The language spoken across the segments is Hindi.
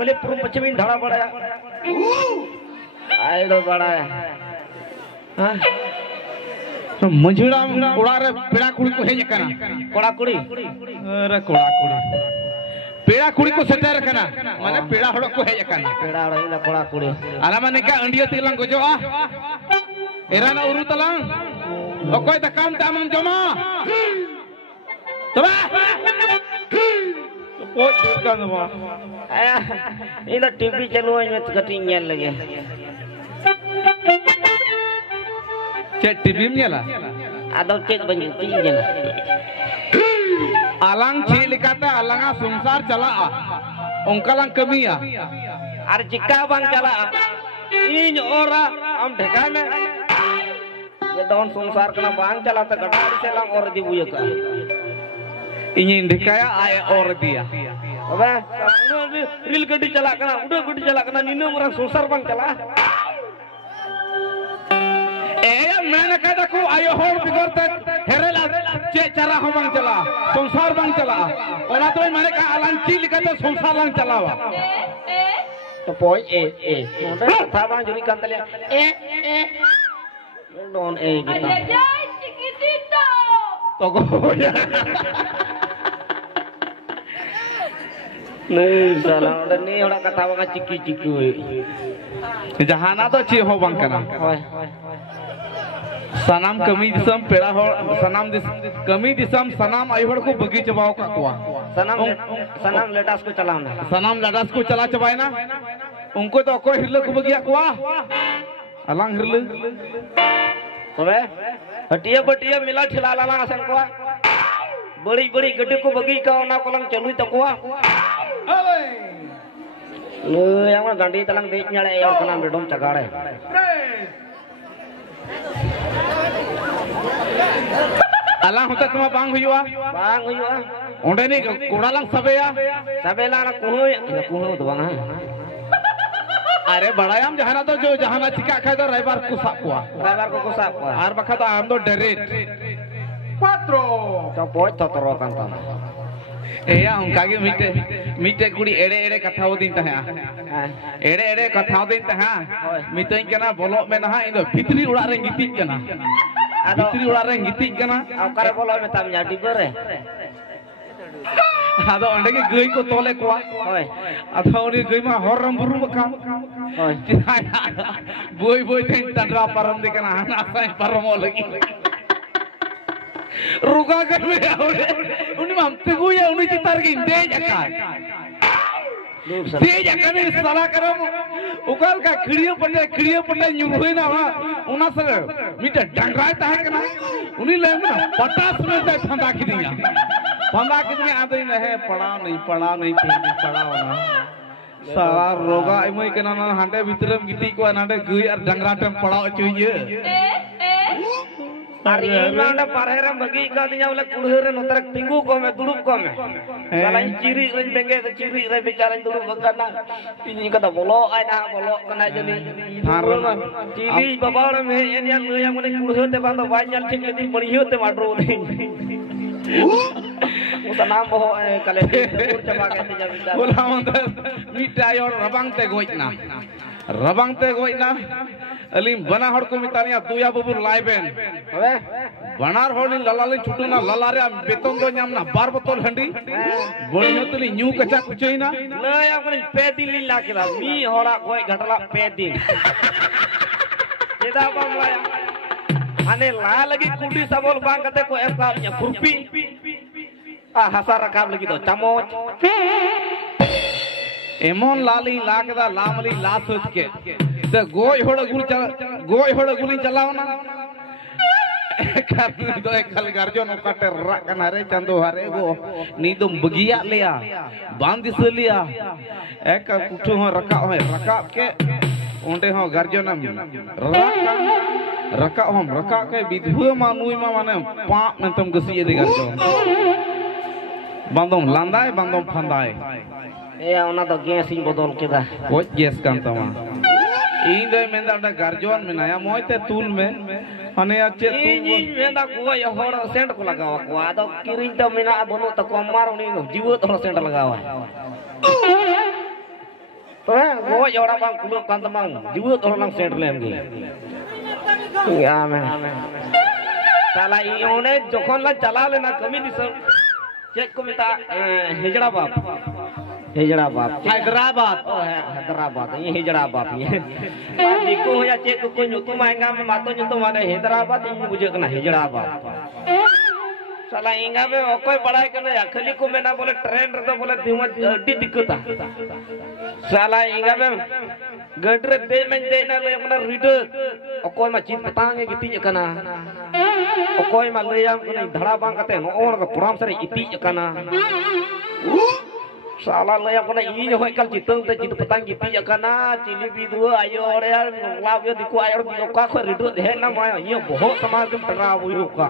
खाली पूर्व पश्चिमी धड़ा बड़ा आए लो बड़ा हाँ मंझुड़ा कोड़ा रे पेड़ा कुड़ी को हेज कना कोड़ा कुड़ी अरे कोड़ा कुड़ी पेड़ा कुड़ी को सेटर कना माने पेड़ा हड़ को हेज कना पेड़ा हड़ इला कोड़ा कुड़ी आला माने का अंडिया तिलंग को जो आ एरा ना उरु तलंग ओकोय दकाम तामम जमा तबा कोई दुर्गा नवा आया इला टीवी चालू है मैं कटिंग नेल लगे चे टीवी में ला आदो चेक बन तीन जना आलांग चे लिखाता आलांगा संसार चला ओंकालांग कमिया आर चिक्का बांग चला इन ओरा हम ढका में ये दोन संसार कना बांग चला त गटारी से लांग और दी बुया का इन्हीं ढकाया आए और दिया अबे रेल गड्डी चला कना उड़ा गड्डी चला कना नीनो मरा संसार बांग चला मैंने कहता को आयो होड़ बिगड़ते हेरेला चे चरा हम बांग चला संसार बांग चला और तो मैंने कहा अलांग ची लिखा तो संसार बांग चलावा तो पोई ए था बांग जुरी कंतलिया ए डोन ए Aja chiquitito. तो को नहीं साला उधर नहीं होड़ा कथा बांग चिकी चिकी हुई जहाना तो ची हो बांग कना सनाम कमी दिसम पेड़ा हो सनाम कमी दिसम सनाम आइहड़ को बगी चबाओ का कुआ सनाम लेटास को चलाना सनाम लडास को चला चबाए ना उनको तो कोई हिरल को बगिया कुआ अलांग हिरल तबे हटिया बटिया मिला ठिला लाना असन कुआ बड़ी बड़ी गड्डी को बगी का ओना कोलंग चलुई तकुआ लो yang गाड़ी तलंग देख न्याले और कना बेडोम चगाड़े अलांग होता तुम बांग हुआ ओंडे नहीं कोड़ा लांग सबेया सबेला ना कुहू तो बांग अरे बड़ायाम जहाना तो जो जहाना चिका खाए तो राइबार को साप हुआ आर बखा तो आम तो डरेट पात्रो तो पोच तो तरो कांता एया उनका के मीटे कुड़ी एड़े एड़े कथाओ दिन तहा एड़े एड़े कथाओ दिन तहा मितई कना बोलो में ना इन दो भितरी उड़ा रे गिती कना भितरी उड़ा रे गिती कना ओकरे बोलो में ताम जा डिबर रे आदो अंडे के गई को तोले कोआ होय अथवा उनी गई मा हरम बुरु बका होय बोई बोई थे तंडरा परम देखना हना साई परमो लगी रुका कर में आवरे उनी हमते को या उनी चितार के दे जका दे जका ने साला करम उकल का खिड़ियो पटे न्यूहोय ना उना सर मीटर डंगराय ता है कना उनी ले ना पटास में ते फंदा की दिया फंदा की दिया आदई नहीं पड़ा नहीं पड़ा ना साला रोगा इमई के ना हांडे भीतरम गिटी को नाडे गई और डंगरा टेम पड़ा चुइए अरे इमांडा पारहेरम बगी का दिया वाला कुड़हरे नोतर तिंगू को में दुड़ुब को में साला चिरी रन बेंगे तो चिरी रे बेचारा दुड़ुब बगना तिनी का तो बोलो आय ना बोलो कना जनी चिरी बाबार में एनिया लया मने कुड़हते बांधो वाइनल ठीक लेदी बढ़ियो ते माडरो उसका नाम वो कले दूर चबा के ते जा बोला मंदर मिटाई और रबांग ते गोइना अली बना हड़ को मितानिया तुया बबुर लाइबेन हवे बनार हड़ ललाले छुटुना ललारे बेतन दो नामना बार बोतल हंडी बणियो तली न्यू कचा कुचैना लया मने 5 दिन ली लाकेला मी हड़ा गोय घटला 5 दिन जेदा बम लाया आने ला लगी कुंडी सबोल बांग कते को एका खुरपी हसा रकाब लगी तो चमच एमोन लाली लाकदा लामली ला सोच के तो गोय होड़ गुली चलावना करने दो एकल गार्जन ओकाटे रकना रे चंदो हारे गो नी तुम बगिया लिया बांध दिसलिया एक कुठो हो रकाब के ओंडे हो गार्जन रका के विधुआ मानुई मा माने पाप में तुम गसी दे गार्जन बांधम लांदाय बांधम फंदाय ए ओना तो गैस इन बदल केदा कोई गैस कान तमा इन दे मेंदा अंडा गार्जन में नया मोयते तूल में अने अच्छे इन मेंदा गोय होड़ सेंट को लगावा को आदो किरिन तो मेना बनो तो को मारो नी जीवो तो सेंट लगावा goj orang bang kuluk kan temang juga orang set lem gitu ya men salah ini jokon lah cala lena kami di cek ko minta Hyderabad oh Hyderabad ini Hyderabad ini diku ya cek ko nyutu mahanga mato nyutu mana Hyderabad ini bujuk kena Hyderabad salah inga में कोई बड़ा करना या खली को मैं ना बोले ट्रेन रहता बोले धीमा डी दिक्कत साला इंगा में गड्रे दे में दे ना ले अपना रीडर और कोई में चीज बताएंगे कितनी जगना और कोई में ले हम कोई धड़ा बांग करते हैं और का पुराम सरे इतनी जगना साला ले हम कोई ये जो है कल चितंग ते चित बताएंगे कितनी जगना चिली भी दो आयो और यार लाभ यो दिखो आयो भी का कोई रीडर है ना माया ये बहुत समाज में टरा हुई का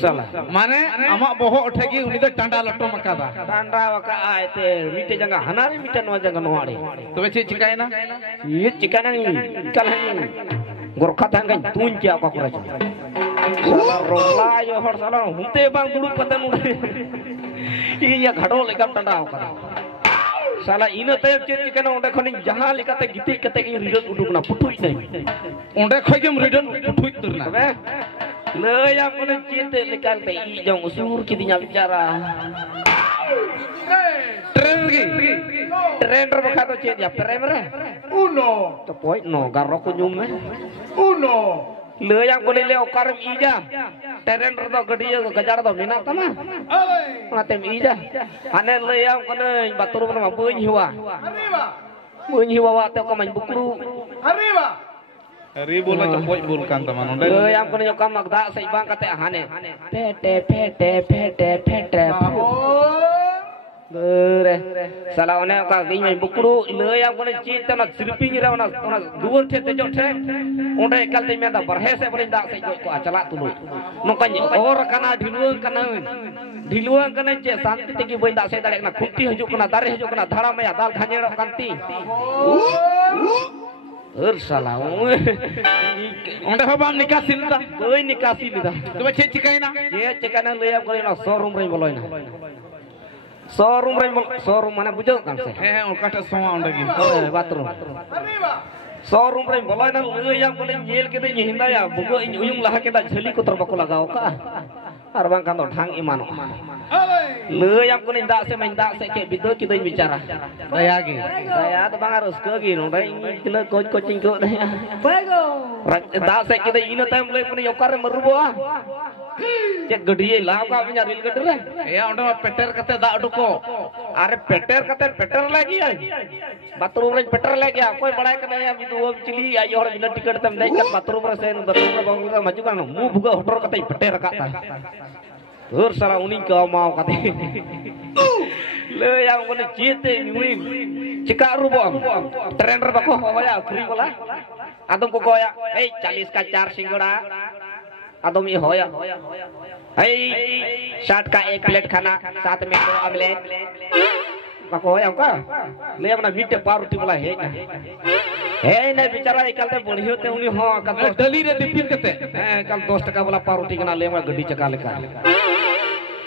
salah माने amak bohong uthegi uni do tanda latto makada tanda waka aite mite janga hanari mite no janga noari tobe che chikaina ye chikana ni kalani gorkha tanga tunja ka kura salah rola yo hor salah hunte bang dudu patan uri iya ghado lekam tanda waka salah ina tay che chikana onde khoni jaha lekate giti kate ki ridon udukna putui nai onde khoigem ridon putui turna le yang mana cinta lekal te ijong usur kitinya bicara tren berbakar tu cint ya peremere Uno. Tepoi no garok kunyum Uno. le yang mana le okarim ija tren berdo gede kejar tu minat sama mana tem ija ane le yang mana batur mana bunyiwa Arriba. bunyiwa waktu kau main bukru Arriba. Ribu la chapoi bul kan teman onde le yang mana nyokam magda seibang kate hane pete Bere, salah one ka gini main bukru, le yang mana cinta nak sirping ira mana dua te jote, onde kal te menda berhese berinda se jok ko acala tulu. Nongkan or kana diluang kana je santi tegi berinda se dalek na kunti hajuk kana dare hajuk kana dhara maya dal khanyero kanti. Salah, onde hobam nikasin da koi nikasi lida. tobe che chikaina Ye cekana le yang kau showroom ring boloina. Showroom mana bujau kan se? onka ta soma onde gi Bathroom. Arriba. Showroom ring boloina le yang kau nyel kita nyihinda ya buku uyung lah kita jeli ko terbako lagao ka. Arbang kan thang imano. Le yang kau ninda se minda se ke bido kita bicara. daya gi Saya tu bang harus ke gini, orang ini kena coaching ko daya. Bago. Da se kita ini time le punya yokar merubo ah. Cek gede lah kau punya real gede lah. ya onde ma peter kate da aduko Are peter lagi ya. Bathroom ring peter lagi ya. Koi bada kena ya bidu om cili ayo orang bila tiket tem naik kat bathroom ring bangun kita maju kan. Mu buka hotor kata peter kata. Salah uning kau mau kata. Le yang mana cite ni cika rubo trainer bako hoya kri bola. Adom ko goya. Hey 40 का 4 सिंगड़ा. आदम ये होया hey 60 का 1 प्लेट खाना साथ में 2 ऑमलेट बको होया का ले अपना मीठे पावरोटी वाला है ना बेचारा निकलते बढ़ियो ते उनी हां का डली रे दिपिन कते कल 10 टका वाला पावरोटी के ना ले गड्डी चका लेका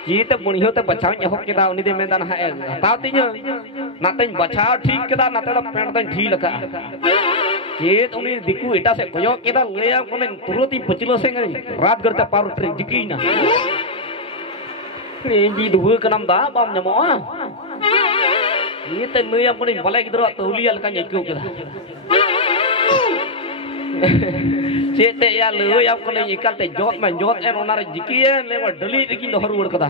जी ते बढ़ियो ते बचाव हो केदा उनी दे मेदान हटाव तिन नाते बचाव ठीक केदा नाते पेंट तन ढील का ये तो उन्हें दिखू इटा से कोयो केदा ले आ कोने तुरंत ही बचलो से रात करते पारो ट्रेन जिकी ना ये भी दुए का नाम दा बाम नमो ये तो ले आ कोने भले किधर तौलिया लका नेक्यो केदा चेते या ले आ कोने निकलते जोत में जोत ए ओनारे जिकी ले डली दिकी दोहर उड़ कदा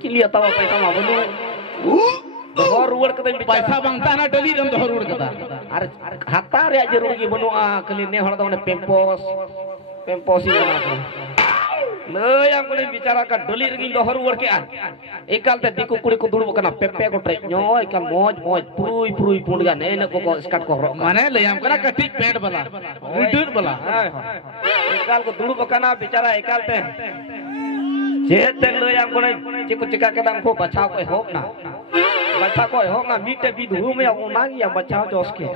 किलिया तवा पैसा मा बनु दोहर उड़ कदा पैसा बंगता ना डली रम दोहर उड़ कदा अरे हाता रे जरूर की बनुआ कली ने हड़ दने पेम्पोस ही बना ले yang कोने बिचारा का डली रगी दोहर उड़ के एकल ते दिकु कुड़ी को दुड़ब कना पेपे को ट्रे न्यो एकल मोज पुरुई पुंडगा ने को स्कट को माने ले हम कना कटी पेट वाला रिटर्न वाला एकल को दुड़ब कना बिचारा एकल ते जेते ले yang कोने चिकु चिका के दम को बचाव को होप ना बचाव को होप ना मीटे भी धू में उनागी या बचाव जोस के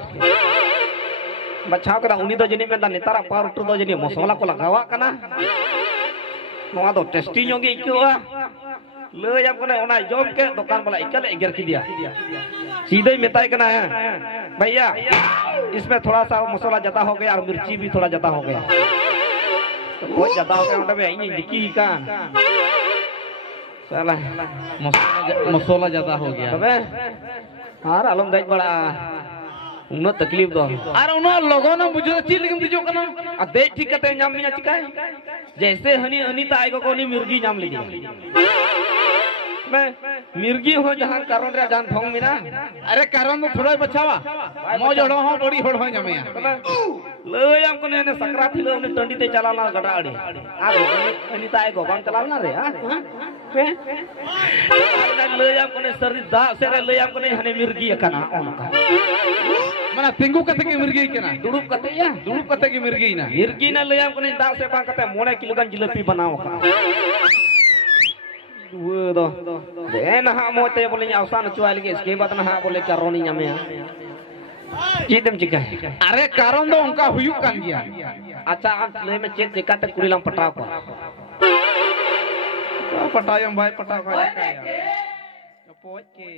बचाव करा उनी दो जनी में दा नेतारा पार उठ दो जनी मसाला को लगावा कना नोआ दो टेस्टी ᱧᱚᱜ ᱜᱮ ᱤᱠᱟᱹᱣᱟ ले am kone ona jom ke दुकान वाला इकल एगर की दिया सीधे मिताई कना है भैया इसमें थोड़ा सा मसाला ज्यादा हो गया और मिर्ची भी थोड़ा ज्यादा हो गया तो बहुत ज्यादा हो गया मतलब ये दिक्की का साला मसाला ज्यादा हो गया तबे हार आलम देख बड़ा उन्हें तकलीफ दो अरे उन्हें लोगों ने मुझे चीज लेकिन तुझे कना आ देख ठीक कहते नाम मिया चिकाय जैसे हनी अनीता आएगा कोनी मिर्गी नाम लीजिए मैं मिर्गी हो जहां कारण रे जान थोंग मिना अरे कारण तो थोड़ा बचावा मौज होड़ो हो बड़ी होड़ो जमिया ले हमको ने सकरात हिलो ने टंडी ते चलाना गडा अड़ी आ अनीता आएगा बांग चलाना रे हां ले हमको ने सर्दी दा से ले हमको ने हने मिर्गी कना ओनका मना तिंगु कते की मिर्गी केना दुड़ुप कते या दुड़ुप कते की मिर्गी ना ले हमको ने दा से बांग कते मोने किलो गन जिलेबी बनाओ का वो दो दे ना मोते बोले अवसान चुआ लगे इसके बाद ना बोले करोनी ᱧᱟᱢᱮ चीदम चिका अरे कारण दो उनका हुयु कान गया अच्छा आप ले में चेक चिका ते कुड़ीलाम पटाव को पटायम भाई पटाव का यार पोच के